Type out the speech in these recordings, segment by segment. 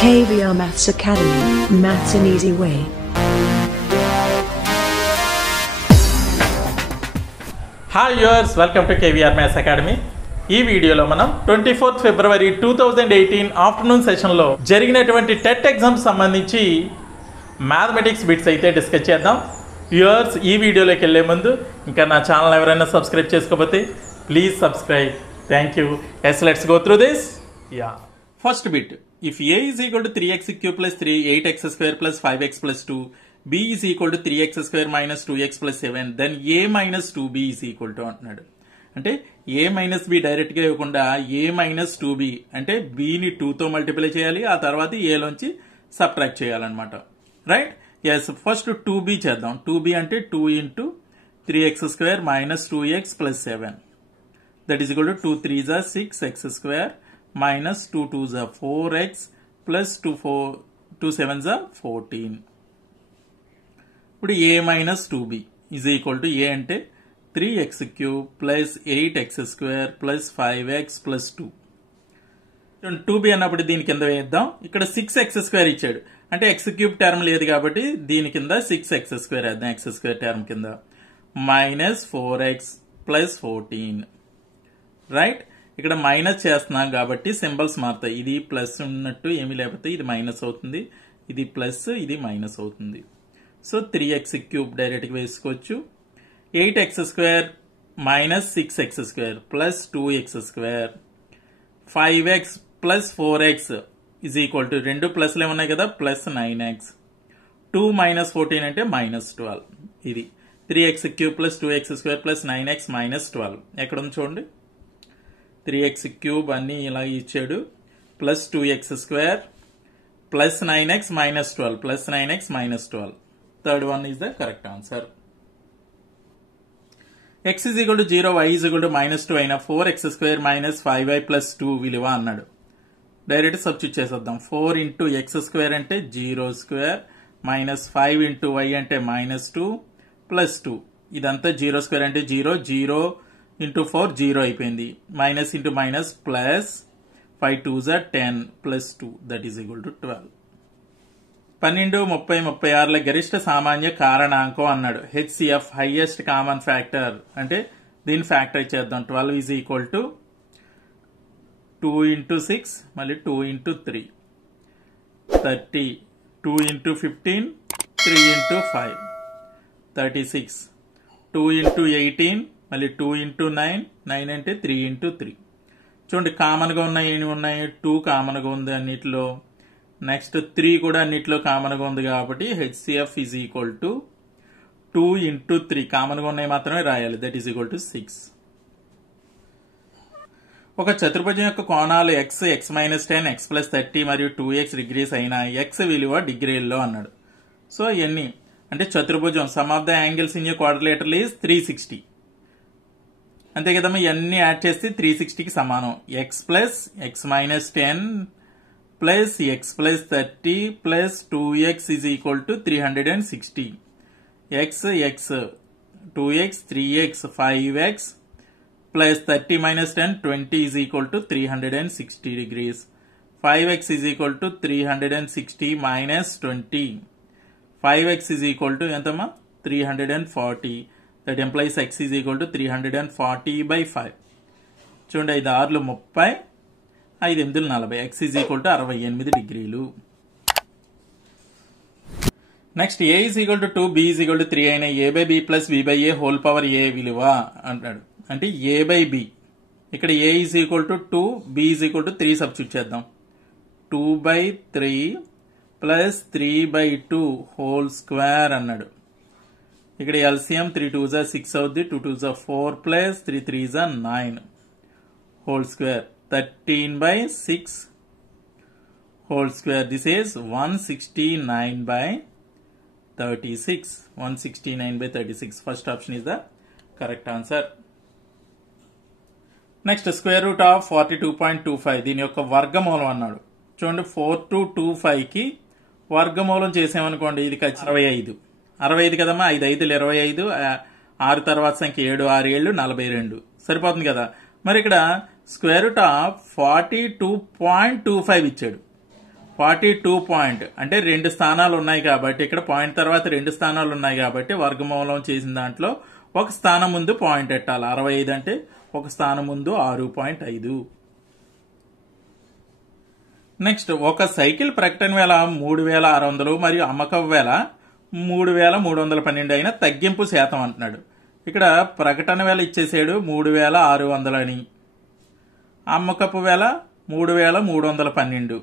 KVR Maths Academy, Maths an Easy Way. Hi viewers, welcome to KVR maths academy. ఈ వీడియోలో మనం 24 ఫిబ్రవరి 2018 afternoon సెషన్లో జరిగినటువంటి టెట్ ఎగ్జామ్స్ సంబంధించి మ్యాథమెటిక్స్ బిట్స్ అయితే డిస్కస్ చేద్దాం. వ్యూవర్స్, ఈ వీడియోలోకి వెళ్ళే ముందు ఇంకా నా ఛానల్ ఎవరైనా సబ్స్క్రైబ్ చేసుకోకపోతే please subscribe. Thank you. Yes, let's go through this. First bit, if a is equal to 3x cube plus 3, 8x square plus 5x plus 2, b is equal to 3x square minus 2x plus 7, then a minus 2b is equal to అంటున్నాడు. అంటే a minus B డైరెక్ట్గా ఇవ్వకుండా a minus 2b అంటే bని 2తో multiply చేయాలి, ఆ తర్వాత ఏలోంచి subtract చేయాలన్నమాట. రైట్? ఎస్, ఫస్ట్ 2b చేద్దాం. 2b అంటే 2 into 3x square minus 2x plus 7 that is equal to 2 3s are 6x square minus 2 2s are 4x plus 2 7s are 14. ఇప్పుడు a minus 2b is equal to a అంటే 3x cube plus 8x square plus 5x plus 2. 2b అన్నప్పుడు దీని కింద వేద్దాం. ఇక్కడ 6x square ఇచ్చాడు అంటే x cube term లేదు కాబట్టి దీని కింద 6x square వేద్దాం. x square టర్మ్ కింద మైనస్ 4x ప్లస్ 14. రైట్? ఇక్కడ మైనస్ చేస్తున్నాం కాబట్టి సింబల్స్ మారుతాయి. ఇది ప్లస్ ఉన్నట్టు ఏమీ లేకపోతే ఇది మైనస్ అవుతుంది, ఇది ప్లస్, ఇది మైనస్ అవుతుంది. సో 3x క్యూబ్ డైరెక్ట్గా వేసుకోవచ్చు. 8x square minus 6x square plus 2x square 5x plus 4x is equal to రెండు ప్లస్లు ఏమన్నాయి కదా, ప్లస్ 9x. 2 మైనస్ 14 అంటే మైనస్ 12. ఇది 3x cube plus 2x square plus 9x minus 12 ఎక్కడ ఉంది చూడండి. 3x క్యూబ్ అన్ని ఇలా ఇచ్చాడు, plus 2x square plus 9x minus 12 plus 9x minus 12. Third one is the correct answer. x is equal to 0, y is equal to minus 2 అయినా 4x square minus 5y plus 2 విలువ అన్నాడు. Direct substitute చేసేద్దాం. 4 into x square అంటే 0 square minus 5 into y అంటే minus 2 plus 2. ఇదంతా 0 square అంటే 0, 0 into 4 0 అయిపోయింది. Minus into minus plus 5 2s are 10 plus 2 that is equal to 12. 12, 30, 36 గరిష్ట సామాన్య కారణాంకం అన్నాడు. హెచ్సిఎఫ్ హైయెస్ట్ కామన్ ఫ్యాక్టర్ అంటే దీన్ని ఫ్యాక్టర్ చేద్దాం. 12 ఈజ్ ఈక్వల్ టు 2 ఇంటూ 6 మళ్ళీ 2 ఇంటూ 3 30, 2 ఇంటూ 15 3 ఇంటూ 5 36, 2 ఇంటూ 18 మళ్ళీ 2 ఇంటూ 9 9 అంటే 3 ఇంటూ 3. చూడండి, కామన్గా ఉన్నాయి ఏమి ఉన్నాయి, 2 కామన్గా ఉంది అన్నిటిలో, నెక్స్ట్ 3 కూడా అన్నిటిలో కామన్గా ఉంది కాబట్టి HCF is equal to 2 into 3 కామన్గా ఉన్నాయి మాత్రమే రాయాలి, దట్ ఈజ్ ఈక్వల్ టు 6. ఒక చతుర్భుజం యొక్క కోణాలు x, x minus 10, x plus 30 మరియు 2x డిగ్రీస్ అయినా x విలువ డిగ్రీల్లో అన్నాడు. సో ఇవన్నీ అంటే చతుర్భుజం some of the angles in a quadrilateral is 360. అంతే కదమ్మా, ఇవన్నీ యాడ్ చేస్తే 360కి సమానం. X plus X minus 10 plus X plus 30 plus 2x is equal to 360. X X 2x 3x 5x plus 30 minus 10 20 is equal to 360 degrees. 5x is equal to 360 minus 20. 5x is equal to ఎంతమ్మా, 340. That implies x is equal to 340 by 5. చూడండి, 5 6 30, 5 8 40. x is equal to 68 డిగ్రీలు. Next a is equal to 2, b is equal to 3 అయిన a by b plus b by a whole power a విలువ అంటాడు. అంటే a by b, ఇక్కడ a is equal to 2, b is equal to 3 substitute చేద్దాం. 2 by 3 plus 3 by 2 whole square అన్నాడు. ఇక్కడ LCM 3 2s are 6 అవుద్ది, 2 2s are 4 plus 3 3s are 9 whole square 13 by 6 whole square. This is 169 by 36. 169 by 36. First option is the correct answer. Next square root of 42.25 దీని యొక్క వర్గమూలం అన్నాడు. చూడండి, 4225కి వర్గమూలం చేసామనుకోండి, ఇది 65. 65 కదమ్మా, 5 5 25, 6 తర్వాత సంఖ్య 7 6 7 42 సరిపోతుంది కదా. మరి ఇక్కడ స్క్వేర్ రూట్ ఆఫ్ 42.25 ఇచ్చాడు. 42 పాయింట్ అంటే 2 స్థానాలు ఉన్నాయి కాబట్టి ఇక్కడ పాయింట్ తర్వాత 2 స్థానాలు ఉన్నాయి కాబట్టి వర్గమూలం చేసిన దాంట్లో ఒక స్థానం ముందు పాయింట్ పెట్టాలి. 65 అంటే ఒక స్థానం ముందు 6.5. నెక్స్ట్ ఒక సైకిల్ ప్రకటన వేల 3600 మరియు అమ్మకం వేల 3312 అయిన తగ్గింపు శాతం అంటున్నాడు. ఇక్కడ ప్రకటన వేల ఇచ్చేసాడు 3600 అని, అమ్మకపు వేల 3312.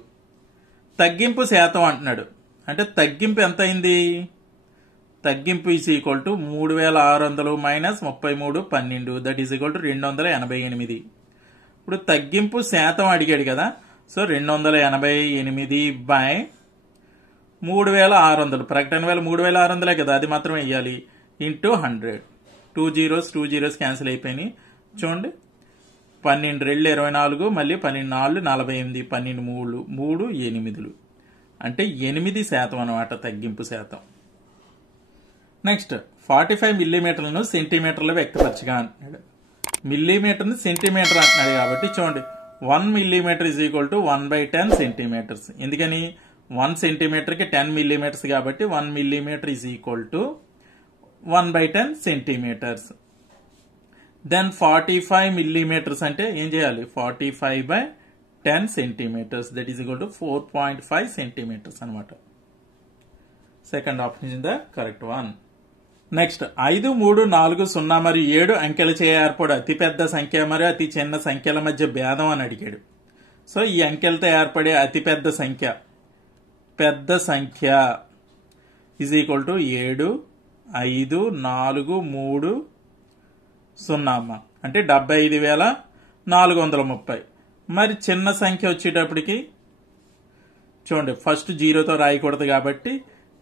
తగ్గింపు శాతం అంటున్నాడు. అంటే తగ్గింపు ఎంత అయింది? తగ్గింపు is equal to 3600 minus 3312 that is equal to 288. ఇప్పుడు తగ్గింపు శాతం అడిగాడు కదా, సో 288 బై 3600, ప్రకటన వేల 3600 కదా, అది మాత్రం వేయాలి, ఇంటూ 100. 2 zeros క్యాన్సిల్ అయిపోయినాయి. చూడండి 12 2 24, మళ్ళీ 12 4 48, 12 3 8, అంటే 8% అనమాట తగ్గింపు శాతం. నెక్స్ట్ 45 మిల్లీమీటర్లను సెంటీమీటర్లు వ్యక్తపరచగా అంటున్నాడు. మిల్లీమీటర్ని సెంటీమీటర్ అంటున్నాడు కాబట్టి చూడండి 1 millimetre is equal to 1/10 centimetres. ఎందుకని 1 సెంటీమీటర్కి 10 మిల్లీమీటర్స్ కాబట్టి 1 millimetre is equal to 1/10 centimetres. Then 45 millimetres అంటే ఏం చేయాలి? 45/10 centimetres that is equal to 4.5 centimetres అనమాట. Second option is the correct one. Next 5 3 4 0 మరియు 7 అంకెలచే ఏర్పడు అతిపెద్ద సంఖ్య మరియు అతి చిన్న సంఖ్యల మధ్య భేదం అని అడిగాడు. సో ఈ అంకెలతో ఏర్పడే అతిపెద్ద సంఖ్య ఈజ్ ఈక్వల్ టు 7 5 4 3 0 అంటే 75,430. మరి చిన్న సంఖ్య వచ్చేటప్పటికి చూడండి ఫస్ట్ 0తో రాయకూడదు కాబట్టి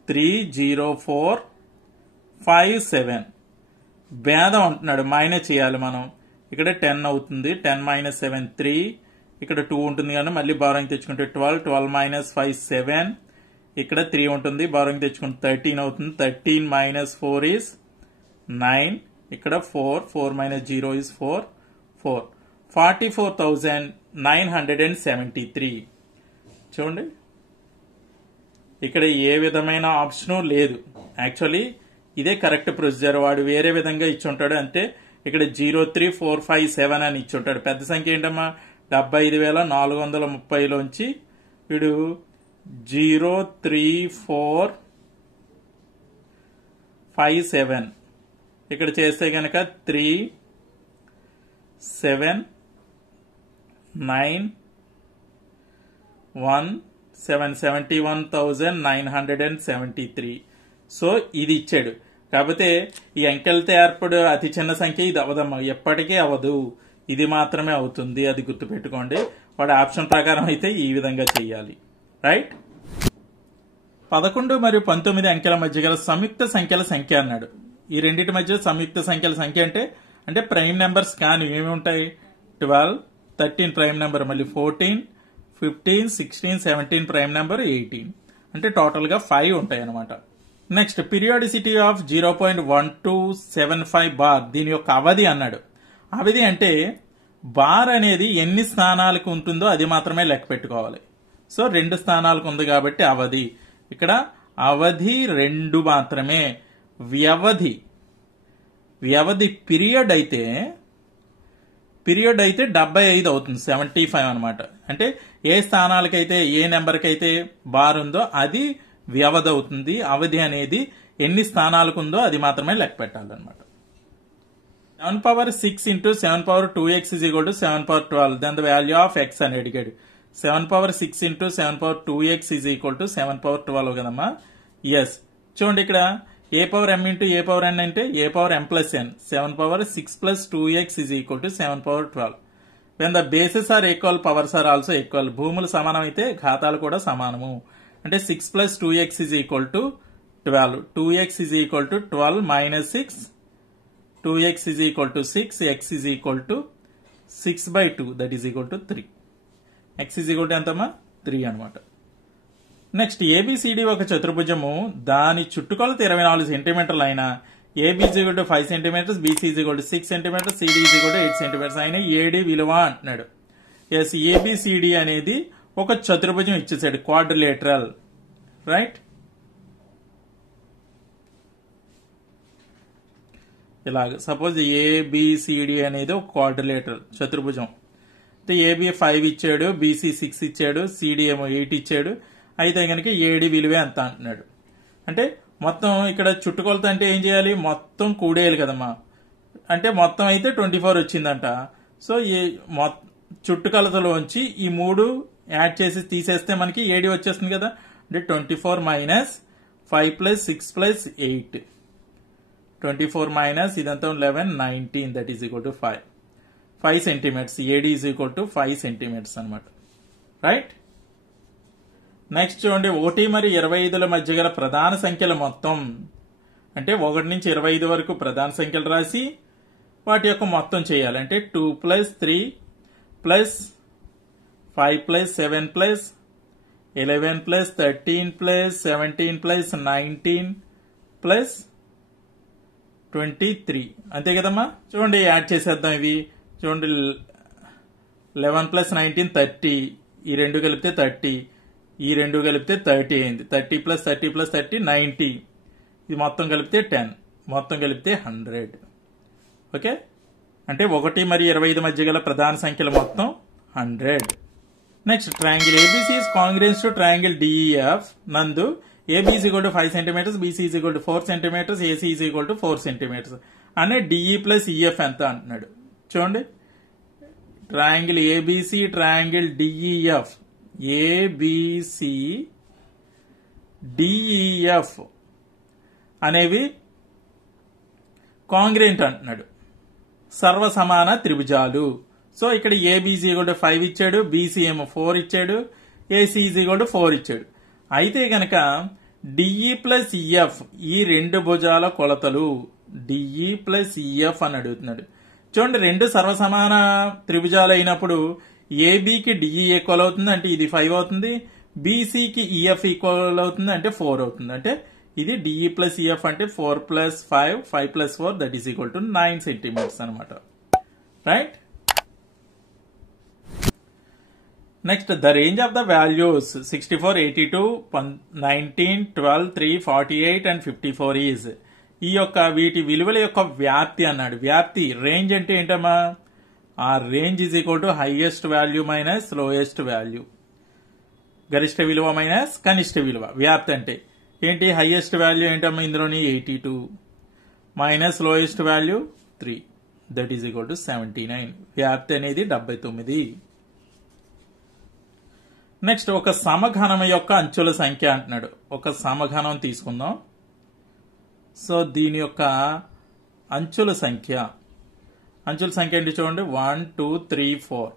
30457. భేదం అంటున్నాడు, మైనస్ చేయాలి మనం. ఇక్కడ 10 అవుతుంది, 10 - 7 3, ఇక్కడ 2 ఉంటుంది కానీ మళ్ళీ బారోయింగ్ తెచ్చుకుంటే 12 మైనస్ 5 7, ఇక్కడ 3 ఉంటుంది, బారోయింగ్ తెచ్చుకుంటే 13 అవుతుంది, 13 - 4 ఈజ్ 9, ఇక్కడ 4 - 0 ఈజ్ 4 44,973. చూడండి ఇక్కడ ఏ విధమైన ఆప్షను లేదు. యాక్చువల్లీ ఇదే కరెక్ట్ ప్రొసీజర్, వాడు వేరే విధంగా ఇచ్చుంటాడు. అంటే ఇక్కడ 03457 అని ఇచ్చుంటాడు. పెద్ద సంఖ్య ఏంటమ్మా 75,430లోంచి వీడు 03457 ఇక్కడ చేస్తే కనుక 3 7 9 1 71,973. సో ఇది ఇచ్చాడు. కాకపోతే ఈ అంకెలతో ఏర్పడు అతి చిన్న సంఖ్య ఇది అవదమ్మా, ఎప్పటికీ అవదు, ఇది మాత్రమే అవుతుంది, అది గుర్తుపెట్టుకోండి. వాడు ఆప్షన్ ప్రకారం అయితే ఈ విధంగా చెయ్యాలి. రైట్. 11 మరియు 19 అంకెల మధ్య గల సంయుక్త సంఖ్యల సంఖ్య అన్నాడు. ఈ రెండింటి మధ్య సంయుక్త సంఖ్యల సంఖ్య అంటే ప్రైమ్ నెంబర్స్ కానీ ఏమి ఉంటాయి? 12 13 ప్రైమ్ నెంబర్, మళ్ళీ 14 15 16 17 ప్రైమ్ నెంబర్, 18, అంటే టోటల్ గా 5 ఉంటాయి అన్నమాట. నెక్స్ట్ పీరియాడిసిటీ ఆఫ్ 0.1275 బార్, దీని యొక్క అవధి అన్నాడు. అవధి అంటే బార్ అనేది ఎన్ని స్థానాలకు ఉంటుందో అది మాత్రమే లెక్క పెట్టుకోవాలి. సో 2 స్థానాలకు ఉంది కాబట్టి అవధి. ఇక్కడ అవధి 2 మాత్రమే. వ్యవధి పీరియడ్ అయితే 75 అవుతుంది, 75 అనమాట. అంటే ఏ స్థానాలకైతే ఏ నెంబర్కి అయితే బార్ ఉందో అది వ్యవధి అవుతుంది. అవధి అనేది ఎన్ని స్థానాలకు ఉందో అది మాత్రమే లెక్క పెట్టాలన్నమాట. 7/6 × 7/2x = 7/12. Then the value of x అని అడిగాడు. 7/6 × 7/2x = 7/12 కదమ్మా. ఎస్. చూడండి ఇక్కడ a/m × a/n అంటే a/m+n. 7/6 + 2x = 7/12. When the bases are equal, powers are also equal. భూములు సమానం అయితే ఘాతాలు కూడా సమానము. అంటే 6 + 2x = 12. 2x = 12 - 6, 2x = 6, x = 6/2 that is equal to 3. x ఎంతమ్మా 3 అనమాట. నెక్స్ట్ ఏబిసిడి ఒక చతుర్భుజము, దాని చుట్టుకొలత 24 సెంటీమీటర్లు అయినా AB = 5 centimetres, BC = 6 centimetres, CD = 8 centimetres అయినా ఏడి విలువ అంటున్నాడు. ఎస్, ఏబిసిడి అనేది ఒక చతుర్భుజం ఇచ్చేసాడు, క్వాడ్రిలేటరల్, రైట్. ఇలాగ సపోజ్ ఏబిసిడి అనేది ఒక క్వాడ్రిలేటరల్ చతుర్భుజం. అయితే ఏబి 5 ఇచ్చాడు, బీసీ 6 ఇచ్చాడు, సిడి ఏమో 8 ఇచ్చాడు. అయితే కనుక ఏడి విలువే ఎంత అంటున్నాడు. అంటే మొత్తం ఇక్కడ చుట్టుకొలత అంటే ఏం చేయాలి, మొత్తం కూడేయాలి కదమ్మా. అంటే మొత్తం అయితే 24 వచ్చిందంట. సో ఈ చుట్టుకొలతలోంచి ఈ 3 యాడ్ చేసి తీసేస్తే మనకి ఏడి వచ్చేస్తుంది కదా. అంటే 24 మైనస్ 5 ప్లస్ 6 ప్లస్ 8, 24 మైనస్ ఇదంతా 11, 19, that is equal to 5 centimetres. AD is equal to 5 centimetres అనమాట, రైట్. నెక్స్ట్ చూడండి, 1 మరియు 25ల మధ్య గల ప్రధాన సంఖ్యల మొత్తం. అంటే 1 నుంచి 25 వరకు ప్రధాన సంఖ్యలు రాసి వాటి యొక్క మొత్తం చేయాలి. అంటే 2 plus 3 plus 5 plus 7 plus 11 plus 13 plus 17 plus 19 plus 23, అంతే కదమ్మా. చూడండి యాడ్ చేసేద్దాం ఇవి. చూడండి 11 ప్లస్ 19 30, ఈ 2 కలిపితే 30, ఈ 2 కలిపితే 30 అయింది. 30 ప్లస్ 30 ప్లస్ 30 90, ఇది మొత్తం కలిపితే 10, మొత్తం కలిపితే 100. ఓకే, అంటే 1 మరియు 25 మధ్య గల ప్రధాన సంఖ్యల మొత్తం 100. Next, triangle ABC is congruent to triangle DEF నందు AB is equal to 5 centimeters, BC is equal to 4 centimeters, AC is equal to 4 centimeters. అనే DE plus EF ఎంత అంటున్నాడు. చూడండి, triangle ABC, triangle DEF, ABC DEF అనేవి కాంగ్రుయెంట్ అంటున్నాడు, సర్వసమాన త్రిభుజాలు. So ఇక్కడ AB is equal to 5 ఇచ్చాడు, BC ఏమో 4 ఇచ్చాడు, AC is equal to 4 ఇచ్చాడు. అయితే గనక డిఈ ప్లస్ ఈఎఫ్ ఈ 2 భుజాల కొలతలు డిఈ ప్లస్ ఈఎఫ్ అని అడుగుతున్నాడు. చూడండి, 2 సర్వసమాన త్రిభుజాలు అయినప్పుడు ఏబికి డిఈ ఈక్వల్ అవుతుంది, అంటే ఇది 5 అవుతుంది. బీసీకి ఈఎఫ్ ఈక్వల్ అవుతుంది, అంటే 4 అవుతుంది. అంటే ఇది డిఈ ప్లస్ ఈఎఫ్ అంటే 4 plus 5, 5 plus 4 that is equal to 9 centimetres అనమాట, right. Next, the range of the values 64, 82, 19, 12, 3, 48 and 54 is. ఈ యొక్క వీటి విలువల యొక్క వ్యాప్తి అన్నాడు. వ్యాప్తి, రేంజ్ అంటే ఏంటమ్మా, ఆ range is equal to highest value minus lowest value. గరిష్ట విలువ మైనస్ కనిష్ట విలువ. వ్యాప్తి అంటే ఏంటి, హైయెస్ట్ వాల్యూ ఏంటమ్మా ఇందులోని 82 minus lowest value 3, that is equal to 79. వ్యాప్తి అనేది 79. నెక్స్ట్, ఒక సమఘనం యొక్క అంచుల సంఖ్య అంటున్నాడు. ఒక సమఘనం తీసుకుందాం. సో దీని యొక్క అంచుల సంఖ్య ఏంటి చూడండి, 1 2 3 4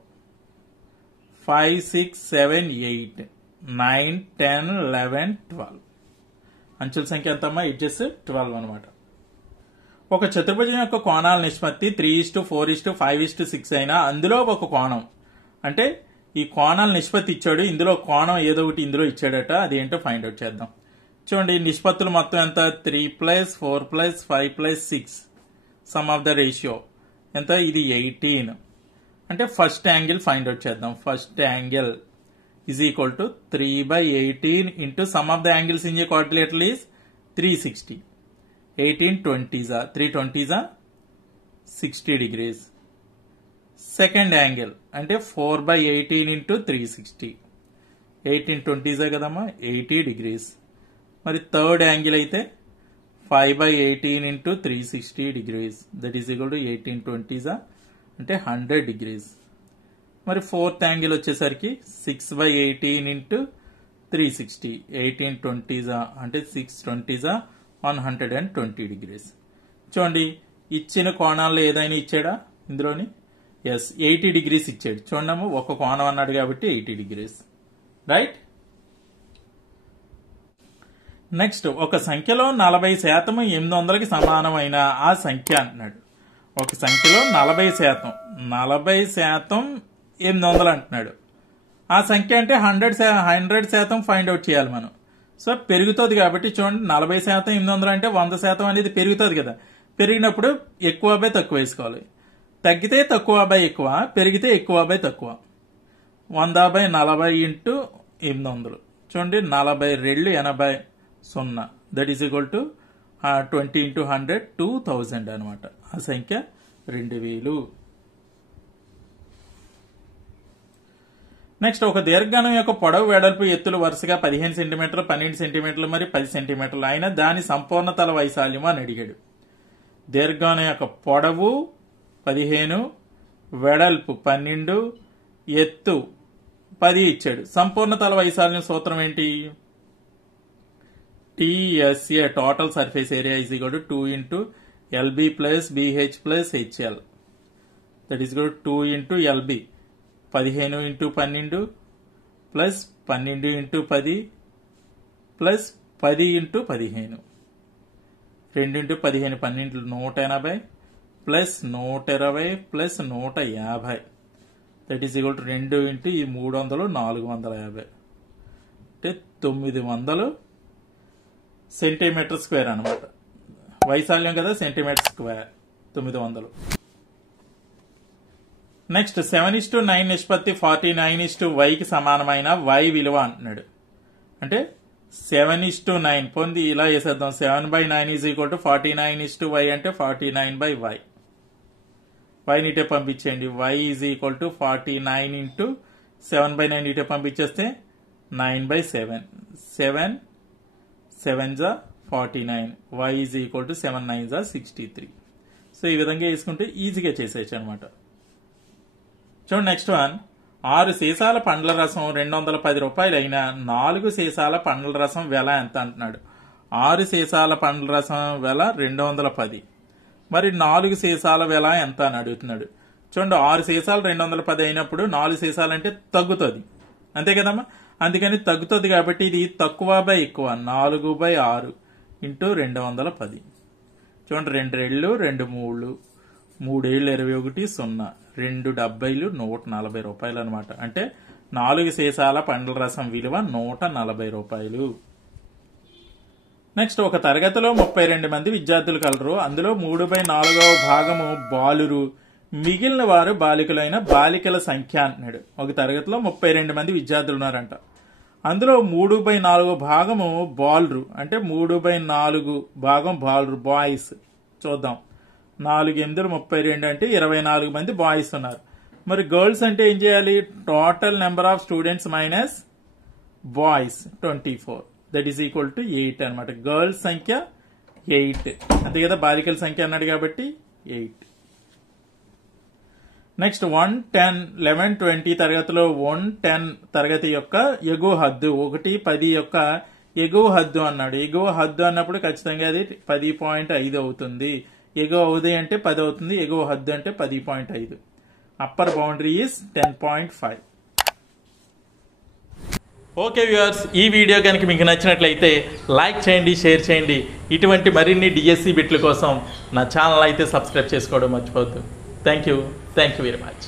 5 6 7 8 9 10 11 12. అంచుల సంఖ్య ఎంతమ్మా, ఎడ్జెస్ 12 అనమాట. ఒక చతుర్భుజం యొక్క కోణాల నిష్పత్తి 3:4:5:6 అయినా అందులో ఒక కోణం, అంటే ఈ కోణాల నిష్పత్తి ఇచ్చాడు, ఇందులో కోణం ఏదో ఒకటి ఇందులో ఇచ్చాడట, అదేంటో ఫైండ్ అవుట్ చేద్దాం. చూడండి, నిష్పత్తులు మొత్తం ఎంత, 3 + 4 + 5 + 6, సమ్ ఆఫ్ ద రేషియో ఎంత, ఇది 18. అంటే ఫస్ట్ యాంగిల్ ఫైండ్ అవుట్ చేద్దాం. First angle is equal to 3/18 into some of the angles in a quadrilateral is 360. 18 20s, 3 20s 60 degrees. Second angle అంటే 4/18 ఇంటూ 360, 18 20s కదమ్మా, 80 degrees. మరి థర్డ్ యాంగిల్ అయితే 5/18 into 360 degrees, that is equal to 18 20s అంటే 100 degrees. మరి fourth angle వచ్చేసరికి 6/18 into 360, 18 20s అంటే 6 20s 120 degrees. చూడండి, ఇచ్చిన కోణాల్లో ఏదైనా ఇచ్చాడా ఇందులోని, ఎస్ 80 degrees ఇచ్చాడు. చూడము, ఒక కోణం అన్నాడు కాబట్టి 80 degrees, రైట్. నెక్స్ట్, ఒక సంఖ్యలో 40% 800కి సమానమైన ఆ సంఖ్య అంటున్నాడు. ఒక సంఖ్యలో 40% 800 అంటున్నాడు. ఆ సంఖ్య అంటే 100% ఫైండ్ అవుట్ చేయాలి మనం. సో పెరుగుతుంది కాబట్టి చూడండి, 40% 800 అంటే 100% అనేది పెరుగుతుంది కదా. పెరిగినప్పుడు ఎక్కువ బై తక్కువ వేసుకోవాలి. తగ్గితే తక్కువ బై ఎక్కువ, పెరిగితే ఎక్కువ బై తక్కువ. 100/40 ఇంటూ 800 చూడండి 42 80 0 that is equal to 20 into 100 2000 అనమాట. ఆ సంఖ్య 2000. నెక్స్ట్ ఒక దీర్ఘానం యొక్క పొడవు వెడల్పు ఎత్తులు వరుసగా 15 సెంటీమీటర్లు 12 సెంటీమీటర్లు మరియు 10 సెంటీమీటర్లు అయినా దాని సంపూర్ణ తల వైశాల్యం అని అడిగాడు. దీర్ఘానం యొక్క పొడవు 15, వెడల్పు 12, ఎత్తు 10 ఇచ్చాడు. సంపూర్ణ తల వైశాల్యం సూత్రం ఏంటి? TSA total surface area is equal to 2 into LB plus BH plus HL that is equal to 2 into LB 15 into 12 plus 12 into 10 plus 10 into 15 2 into 15 12 180 plus 120 plus 150 that is equal to 2 into ఈ 300 450 అంటే 900 centimetre square అనమాట. వైశాల్యం కదా centimetre square 900. Next 7:9 నిష్పత్తి 49:y సమానమైన y విలువ అంటున్నాడు. అంటే 7:9 పొంది ఇలా వేసేద్దాం. 7/9 ఈజ్ ఈక్వల్ టు 49:y అంటే 49/y. y నీటే పంపించేయండి. y is equal to 49 into 7/9 నీటే పంపించేస్తే 9/7 7 7 49 y is equal to 7 9 63. So ఈ విధంగా వేసుకుంటే ఈజీగా చేసేయచ్చు అనమాట. చూడండి నెక్స్ట్ వన్. 6 సీసాల పండ్ల రసం 210 రూపాయలు అయినా 4 సీసాల పండ్ల రసం వెల ఎంత అంటున్నాడు. 6 సీసాల పండ్ల రసం వెల 210, మరి 4 సీసాల వెల ఎంత అని అడుగుతున్నాడు. చూడండి 6 సీసాలు 210 అయినప్పుడు 4 సీసాలు అంటే తగ్గుతుంది అంతే కదమ్మా. అందుకని తగ్గుతుంది కాబట్టి ఇది తక్కువ బై ఎక్కువ 4/6 ఇంటూ 210. చూడండి 2 రెళ్ళు 2 3 3 ఏళ్ళు 21 0 2 70 140 రూపాయలు అనమాట. అంటే 4 సీసాల పండ్ల రసం విలువ 140 రూపాయలు. నెక్స్ట్ ఒక తరగతిలో 32 మంది విద్యార్థులు కలరు. అందులో 3/4 భాగము బాలురు, మిగిలిన వారు బాలికలైన బాలికల సంఖ్య అంటున్నాడు. ఒక తరగతిలో 32 మంది విద్యార్థులు ఉన్నారంట. అందులో 3/4 భాగము బాలురు అంటే 3/4 భాగం బాలురు బాయ్స్. చూద్దాం 4 8 32 అంటే 24 మంది బాయ్స్ ఉన్నారు. మరి గర్ల్స్ అంటే ఏం చేయాలి? Total number of students minus boys 24 that is equal to 8 అనమాట. గర్ల్స్ సంఖ్య 8 అంతే కదా, బాలికల సంఖ్య అన్నాడు కాబట్టి 8. నెక్స్ట్ 1 10 11 20 తరగతిలో 1 10 తరగతి యొక్క ఎగువ హద్దు 1 10 యొక్క ఎగువ హద్దు అన్నాడు. ఎగువ హద్దు అన్నప్పుడు ఖచ్చితంగా అది 10.5 అవుతుంది. ఎగువ అవధి అంటే 10 అవుతుంది, ఎగువ హద్దు అంటే 10.5. Upper boundary is 10.5. Okay viewers, ఈ వీడియో కనుక మీకు నచ్చినట్లయితే లైక్ చేయండి, షేర్ చేయండి. ఇటువంటి మరిన్ని డిఎస్సి బిట్ల కోసం నా ఛానల్ అయితే సబ్స్క్రైబ్ చేసుకోవడం మర్చిపోవద్దు. Thank you very much.